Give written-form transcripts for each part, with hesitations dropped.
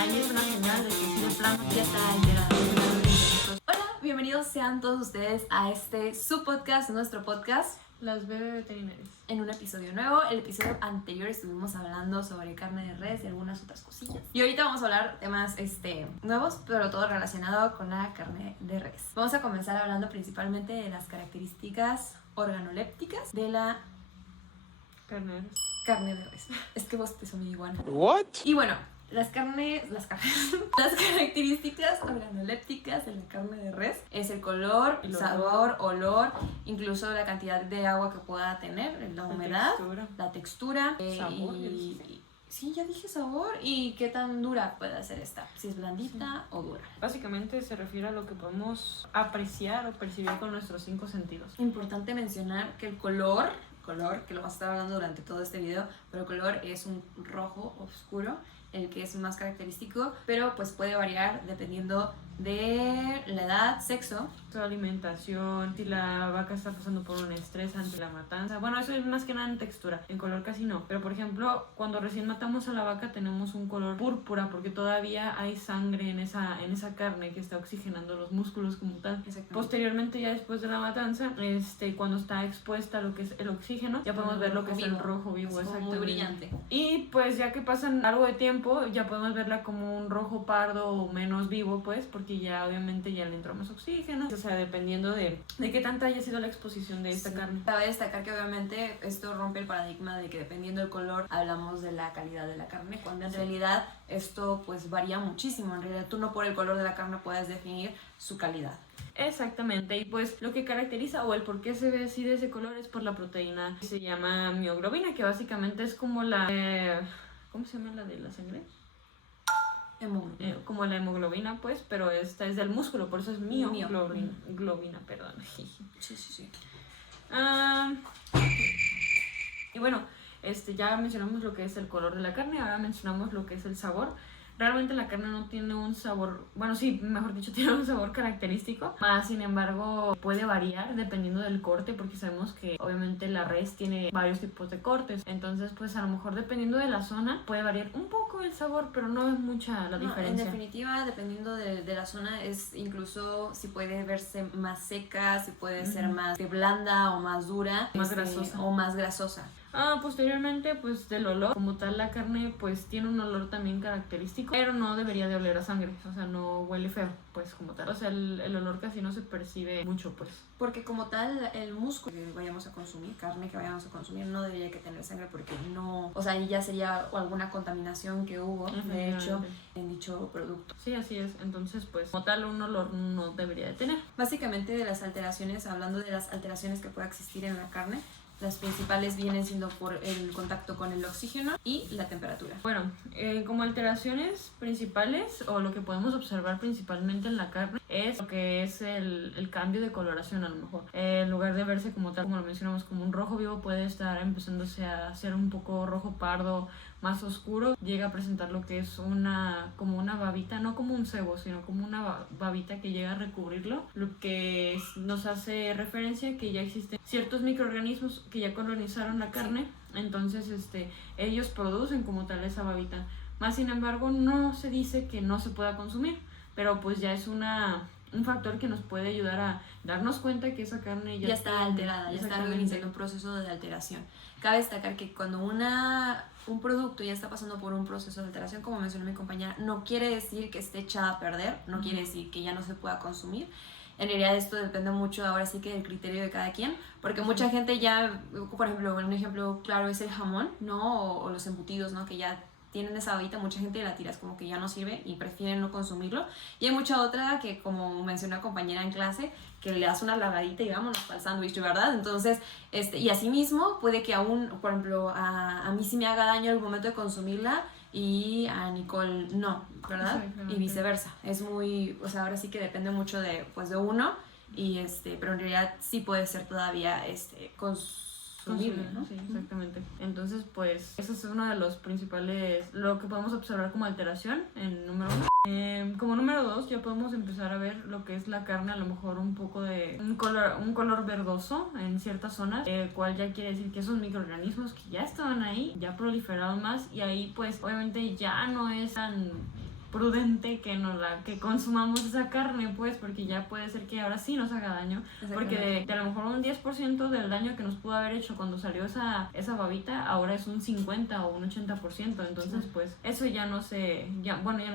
ya ahí es una señal de que sí de plano ya está alterada. Hola, bienvenidos sean todos ustedes a este su podcast, nuestro podcast. Las bebé veterinarias. En un episodio nuevo. El episodio anterior estuvimos hablando sobre carne de res y algunas otras cosillas. Y ahorita vamos a hablar temas nuevos, pero todo relacionado con la carne de res. Vamos a comenzar hablando principalmente de las características organolépticas de la Carne de res. carne de res. Es que vos te son igual. What? Y bueno, las características organolépticas de la carne de res es el color, el sabor, olor, incluso la cantidad de agua que pueda tener, la humedad, la textura sabor. Sí, ya dije sabor y qué tan dura puede ser esta, si es blandita o dura. Básicamente se refiere a lo que podemos apreciar o percibir con nuestros 5 sentidos. Importante mencionar que el color, que lo vamos a estar hablando durante todo este video, pero el color es un rojo oscuro, el que es más característico, pero pues puede variar dependiendo de la edad, sexo. Su alimentación, si la vaca está pasando por un estrés ante la matanza. Bueno, eso es más que nada en textura, en color casi no. Pero por ejemplo, cuando recién matamos a la vaca tenemos un color púrpura porque todavía hay sangre en esa carne que está oxigenando los músculos como tal. Posteriormente, ya después de la matanza, cuando está expuesta a lo que es el oxígeno, ya podemos ver lo que es el rojo vivo, exactamente. Muy brillante. Y pues ya que pasan algo de tiempo, ya podemos verla como un rojo pardo o menos vivo, pues, porque ya obviamente ya le entró más oxígeno. O sea, dependiendo de qué tanta haya sido la exposición de esta carne. Cabe destacar que obviamente esto rompe el paradigma de que dependiendo del color hablamos de la calidad de la carne, cuando en realidad esto pues varía muchísimo. En realidad tú no por el color de la carne puedes definir su calidad. Exactamente, y pues lo que caracteriza o el por qué se ve así de ese color es por la proteína que se llama mioglobina, que básicamente es como la... ¿cómo se llama la de la sangre? Como la hemoglobina, pues, pero esta es del músculo, por eso es mioglobina, perdón. Sí. Y bueno, ya mencionamos lo que es el color de la carne, ahora mencionamos lo que es el sabor. Realmente la carne no tiene un sabor, bueno, sí, mejor dicho, tiene un sabor característico. Sin embargo, puede variar dependiendo del corte, porque sabemos que obviamente la res tiene varios tipos de cortes. Entonces, pues a lo mejor dependiendo de la zona, puede variar un poco el sabor, pero no es mucha la diferencia. En definitiva, dependiendo de la zona, es incluso si puede verse más seca, si puede ser más blanda o más dura. Más grasosa. O más grasosa. Posteriormente, pues del olor, como tal la carne pues tiene un olor también característico, pero no debería de oler a sangre, o sea, no huele feo, pues como tal, o sea, el olor casi no se percibe mucho, pues. Porque como tal, el músculo que vayamos a consumir, carne que vayamos a consumir, no debería que tener sangre porque no, o sea, ahí ya sería alguna contaminación que hubo, de hecho, en dicho producto. Sí, así es, entonces pues como tal un olor no debería de tener. Básicamente de las alteraciones, hablando de las alteraciones que pueda existir en la carne, las principales vienen siendo por el contacto con el oxígeno y la temperatura. Bueno, como alteraciones principales o lo que podemos observar principalmente en la carne es lo que es el cambio de coloración a lo mejor. En lugar de verse como tal, como lo mencionamos, como un rojo vivo, puede estar empezándose a hacer un poco rojo pardo, más oscuro. Llega a presentar lo que es como una babita, no como un cebo, sino como una babita que llega a recubrirlo, lo que nos hace referencia que ya existen ciertos microorganismos que ya colonizaron la carne, entonces ellos producen como tal esa babita. Más sin embargo, no se dice que no se pueda consumir, pero pues ya es un factor que nos puede ayudar a darnos cuenta que esa carne ya está alterada, ya está iniciando un proceso de alteración. Cabe destacar que cuando un producto ya está pasando por un proceso de alteración, como mencionó mi compañera, no quiere decir que esté echada a perder, no quiere decir que ya no se pueda consumir. En realidad esto depende mucho ahora sí que del criterio de cada quien, porque mucha gente ya, por ejemplo, un ejemplo claro es el jamón, ¿no? O los embutidos, ¿no? Que ya tienen esa babita, mucha gente la tira, es como que ya no sirve y prefieren no consumirlo. Y hay mucha otra que, como mencionó una compañera en clase, que le das una lavadita y vámonos para el sándwich, ¿verdad? Entonces, y así mismo puede que aún, por ejemplo, a mí sí me haga daño al momento de consumirla y a Nicole no, ¿verdad? Y viceversa. Es muy, o sea, ahora sí que depende mucho de uno y pero en realidad sí puede ser todavía consumible, ¿no? Sí, exactamente. Entonces, pues, eso es uno de los principales, lo que podemos observar como alteración en número 1. Como número 2, ya podemos empezar a ver lo que es la carne, a lo mejor un poco de un color verdoso en ciertas zonas, el cual ya quiere decir que esos microorganismos que ya estaban ahí, ya proliferaron más y ahí, pues, obviamente ya no es tan prudente que consumamos esa carne, pues, porque ya puede ser que ahora sí nos haga daño, porque de a lo mejor un 10% del daño que nos pudo haber hecho cuando salió esa babita, ahora es un 50 o un 80%, entonces pues eso ya no se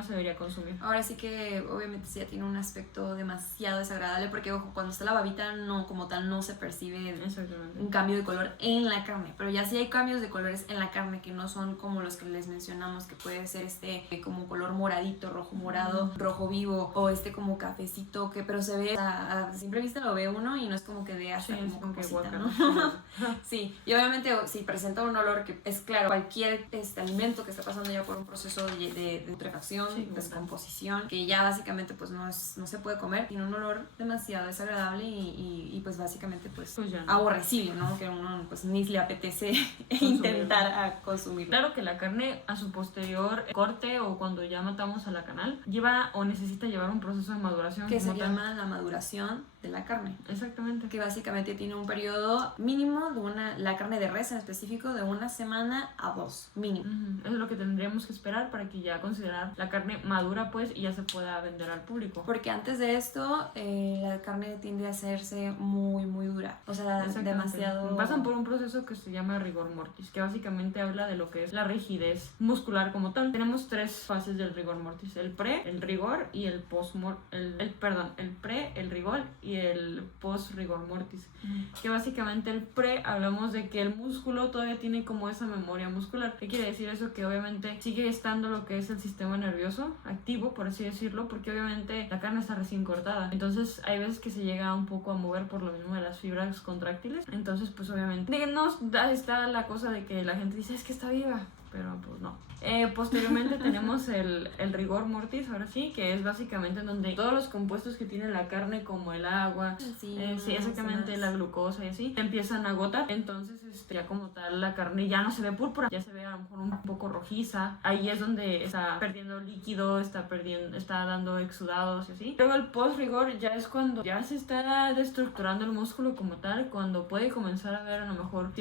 debería consumir. Ahora sí que obviamente sí ya tiene un aspecto demasiado desagradable, porque ojo, cuando está la babita no, como tal, no se percibe un cambio de color en la carne, pero ya sí hay cambios de colores en la carne que no son como los que les mencionamos, que puede ser como color moradito, rojo morado, rojo vivo, o como cafecito, pero se ve, a simple vista lo ve uno y no es como que de hasta como que cosita, ¿no? Sí, y obviamente si presenta un olor que es claro, cualquier alimento que está pasando ya por un proceso de putrefacción, descomposición, que ya básicamente pues no se puede comer, tiene un olor demasiado desagradable y pues básicamente pues ya no. Aborrecible, ¿no? Que uno pues ni le apetece intentar a consumirlo. Claro que la carne a su posterior corte o cuando ya matamos a la canal lleva o necesita llevar un proceso de maduración que se llama la maduración de la carne. Exactamente. Que básicamente tiene un periodo mínimo la carne de res en específico, de 1 semana a 2, mínimo. Es lo que tendríamos que esperar para que ya considerar la carne madura pues y ya se pueda vender al público. Porque antes de esto la carne tiende a hacerse muy muy dura, o sea, demasiado. Pasan por un proceso que se llama rigor mortis, que básicamente habla de lo que es la rigidez muscular como tal. Tenemos 3 fases del rigor mortis: el pre, el rigor y el post el pre, el rigor y el post rigor mortis. Que básicamente el pre, hablamos de que el músculo todavía tiene como esa memoria muscular. ¿Qué quiere decir eso? Que obviamente sigue estando lo que es el sistema nervioso activo, por así decirlo, porque obviamente la carne está recién cortada, entonces hay veces que se llega un poco a mover por lo mismo de las fibras contráctiles, entonces pues obviamente no está la cosa de que la gente dice es que está viva, pero pues no. Posteriormente tenemos el rigor mortis, ahora sí, que es básicamente en donde todos los compuestos que tiene la carne, como el agua, sí, exactamente, la glucosa y así, empiezan a agotar. Entonces ya como tal la carne ya no se ve púrpura, ya se ve a lo mejor un poco rojiza. Ahí es donde está perdiendo líquido, está dando exudados y así. Luego el post rigor ya es cuando ya se está destructurando el músculo como tal, cuando puede comenzar a ver a lo mejor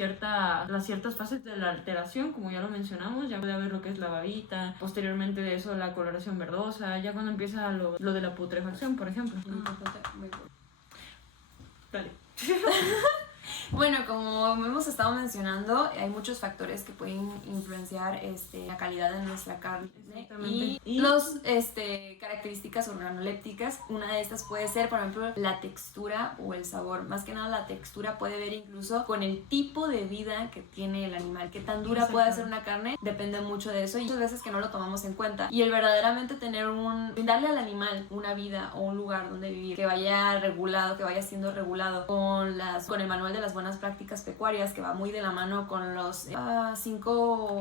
las ciertas fases de la alteración, como ya lo mencionamos, ya puede haber lo que es la babita, posteriormente de eso la coloración verdosa, ya cuando empieza lo de la putrefacción, por ejemplo. Dale. Bueno, como hemos estado mencionando, hay muchos factores que pueden influenciar la calidad de nuestra carne y las características organolépticas. Una de estas puede ser, por ejemplo, la textura o el sabor. Más que nada la textura puede ver incluso con el tipo de vida que tiene el animal. Qué tan dura puede ser una carne depende mucho de eso y muchas veces que no lo tomamos en cuenta. Y el verdaderamente darle al animal una vida o un lugar donde vivir que vaya regulado, que vaya siendo regulado con el manual de las buenas prácticas pecuarias, que va muy de la mano con las 5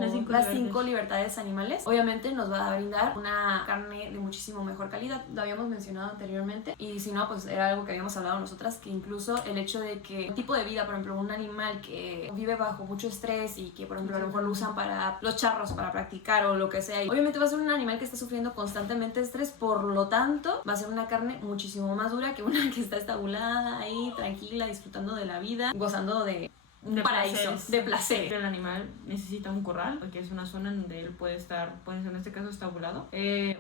libertades animales, obviamente nos va a brindar una carne de muchísimo mejor calidad. Lo habíamos mencionado anteriormente y si no, pues era algo que habíamos hablado nosotras, que incluso el hecho de que un tipo de vida, por ejemplo, un animal que vive bajo mucho estrés y que, por ejemplo, a lo mejor lo usan para los charros, para practicar o lo que sea, y obviamente va a ser un animal que está sufriendo constantemente estrés, por lo tanto va a ser una carne muchísimo más dura que una que está estabulada ahí, tranquila, disfrutando de la vida, gozando de paraíso, de placer. El animal necesita un corral, porque es una zona donde él puede ser en este caso estabulado,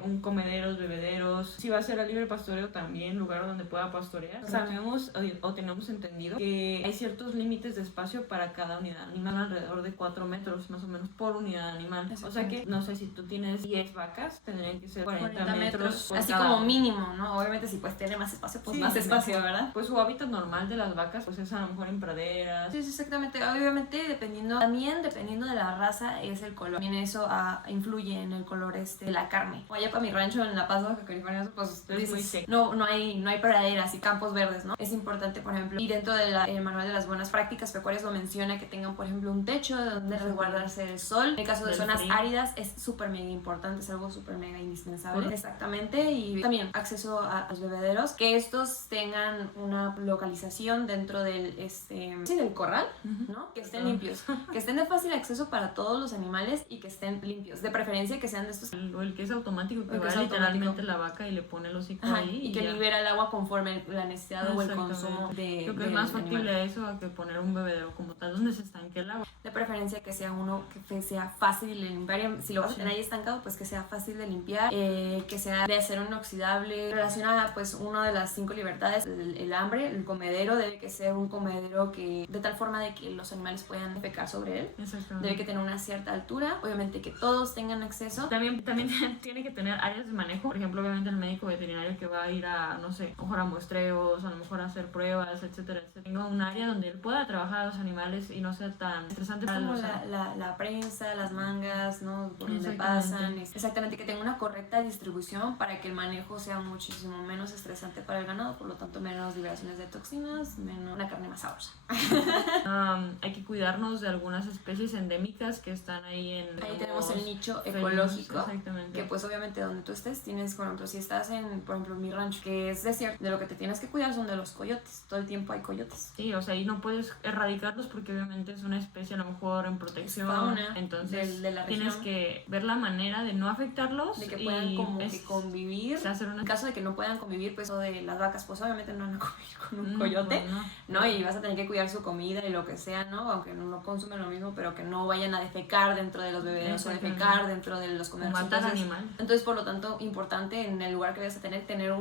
un comederos, bebederos. Si va a ser a libre pastoreo, también lugar donde pueda pastorear. Sabemos o tenemos entendido que hay ciertos límites de espacio para cada unidad animal, alrededor de 4 metros más o menos por unidad animal. O sea que, no sé, si tú tienes 10 vacas, tendrían que ser 40 metros así como mínimo, ¿no? Obviamente si pues tiene más espacio, pues más espacio, ¿verdad? Pues su hábitat normal de las vacas pues es a lo mejor en praderas. Sí, exactamente. Obviamente dependiendo de la raza es el color. También eso influye en el color de la carne. O allá para mi rancho en La Paz, Baja California, pues es muy seco. No hay praderas y campos verdes, ¿no? Es importante, por ejemplo, y dentro del manual de las buenas prácticas pecuarias lo menciona, que tengan, por ejemplo, un techo donde resguardarse del sol. En el caso de zonas áridas es súper mega importante, es algo súper mega indispensable. Exactamente. Y también acceso a los bebederos, que estos tengan una localización dentro del del corral. ¿no? Que estén limpios, que estén de fácil acceso para todos los animales y que estén limpios, de preferencia que sean de estos... O el que es automático, que El que va es literalmente automático. la vaca y le pone el hocico Ajá, ahí. y que ya. libera el agua conforme la necesidad o el Exactamente. consumo de Creo que es del más factible animal. eso a que poner un bebedero como tal donde se estanque el agua. De preferencia que sea uno que sea fácil de limpiar. Y si lo vas a tener ahí estancado, pues que sea fácil de limpiar, que sea de acero inoxidable. Relaciona pues una de las 5 libertades, el hambre. El comedero debe que ser un comedero que de tal forma de que los animales puedan defecar sobre él. Exactamente. Debe que tener una cierta altura, obviamente que todos tengan acceso. También tiene que tener áreas de manejo. Por ejemplo, obviamente el médico veterinario que va a ir a, no sé, a lo mejor a muestreos, a lo mejor a hacer pruebas, etcétera, etcétera. Tenga un área donde él pueda trabajar a los animales y no sea tan estresante para Como los la prensa, las mangas, ¿no? Por donde Exactamente. pasan. Exactamente, que tenga una correcta distribución para que el manejo sea muchísimo menos estresante para el ganado, por lo tanto menos liberaciones de toxinas, menos una carne más sabrosa. Hay que cuidarnos de algunas especies endémicas que están ahí en... Ahí tenemos el nicho felinos, ecológico, exactamente. que pues obviamente donde tú estés tienes, por ejemplo, si estás en, por ejemplo, mi rancho, que es desierto, de lo que te tienes que cuidar son de los coyotes, todo el tiempo hay coyotes. Sí, o sea, ahí no puedes erradicarlos porque obviamente es una especie a lo mejor en protección, Fauna entonces de la tienes región. Que ver la manera de no afectarlos, De que puedan como que convivir. hacer una... En caso de que no puedan convivir, pues o de las vacas, pues obviamente no van a convivir con un coyote, pues ¿no? Y vas a tener que cuidar su comida y lo que sea, ¿no? Aunque no consumen lo mismo, pero que no vayan a defecar dentro de los bebederos o defecar dentro de los o comederos. matar animal. Entonces, por lo tanto, importante en el lugar que vayas a tener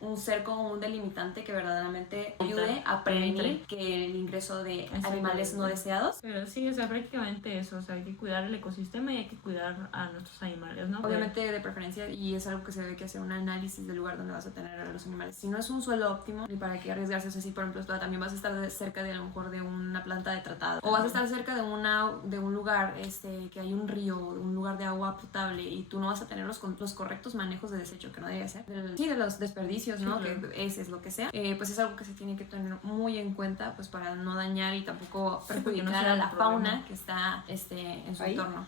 un cerco o un delimitante que verdaderamente ayude a prevenir que el ingreso de animales no deseados. Pero sí, o sea, prácticamente eso, o sea, hay que cuidar el ecosistema y hay que cuidar a nuestros animales, ¿no? Obviamente de preferencia, y es algo que se debe que hacer un análisis del lugar donde vas a tener a los animales. Si no es un suelo óptimo, ni para qué arriesgarse, o sea, si por ejemplo también vas a estar cerca de a lo mejor de una planta de tratado, o vas a estar cerca de un lugar que hay un río, un lugar de agua potable, y tú no vas a tener los correctos manejos de desecho, que no debe ser, de los desperdicios, ¿no? Sí, claro. Que ese es lo que sea, pues es algo que se tiene que tener muy en cuenta, pues para no dañar y tampoco perjudicar a la fauna que está en su entorno.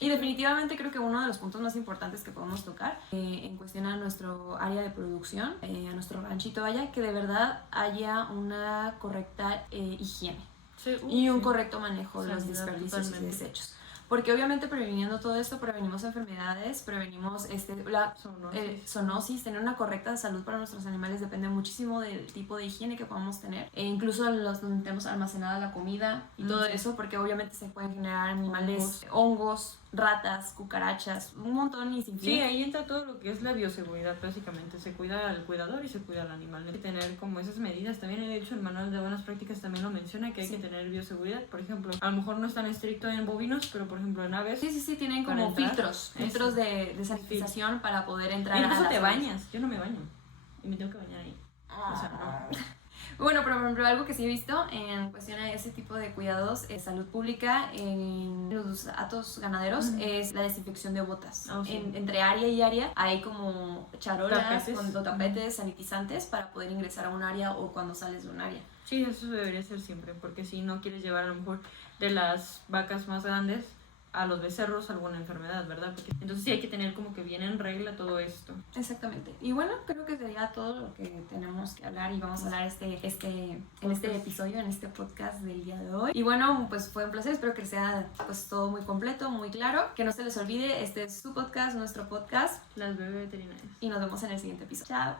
Y definitivamente creo que uno de los puntos más importantes que podemos tocar en cuestión a nuestro área de producción, a nuestro ranchito, vaya, que de verdad haya una correcta higiene y un correcto manejo de los desperdicios y desechos. Porque obviamente previniendo todo esto, prevenimos enfermedades, prevenimos la zoonosis. Tener una correcta salud para nuestros animales depende muchísimo del tipo de higiene que podamos tener. E incluso los donde tenemos almacenada la comida y todo eso, porque obviamente se pueden generar animales, hongos, ratas, cucarachas, un montón y sin fin. Sí, ahí entra todo lo que es la bioseguridad, básicamente. Se cuida al cuidador y se cuida al animal. Hay que tener como esas medidas. También, de hecho, el manual de buenas prácticas también lo menciona, que hay que tener bioseguridad. Por ejemplo, a lo mejor no es tan estricto en bovinos, pero por ejemplo en aves. Sí, tienen como filtros de sanitización para poder entrar a incluso las te bañas. Yo no me baño y me tengo que bañar ahí. O sea, no. Bueno, pero por ejemplo, algo que sí he visto en cuestión a ese tipo de cuidados, salud pública en los hatos ganaderos, es la desinfección de botas. Entre área y área hay como charolas con tapetes sanitizantes para poder ingresar a un área o cuando sales de un área. Sí, eso debería ser siempre, porque si no quieres llevar a lo mejor de las vacas más grandes a los becerros alguna enfermedad, ¿verdad? Porque entonces sí hay que tener como que bien en regla todo esto. Exactamente. Y bueno, creo que sería todo lo que tenemos que hablar y vamos a hablar en este episodio, en este podcast del día de hoy. Y bueno, pues fue un placer, espero que sea pues todo muy completo, muy claro. Que no se les olvide, este es su podcast, nuestro podcast, Las Bebé Veterinarias. Y nos vemos en el siguiente episodio. Chao.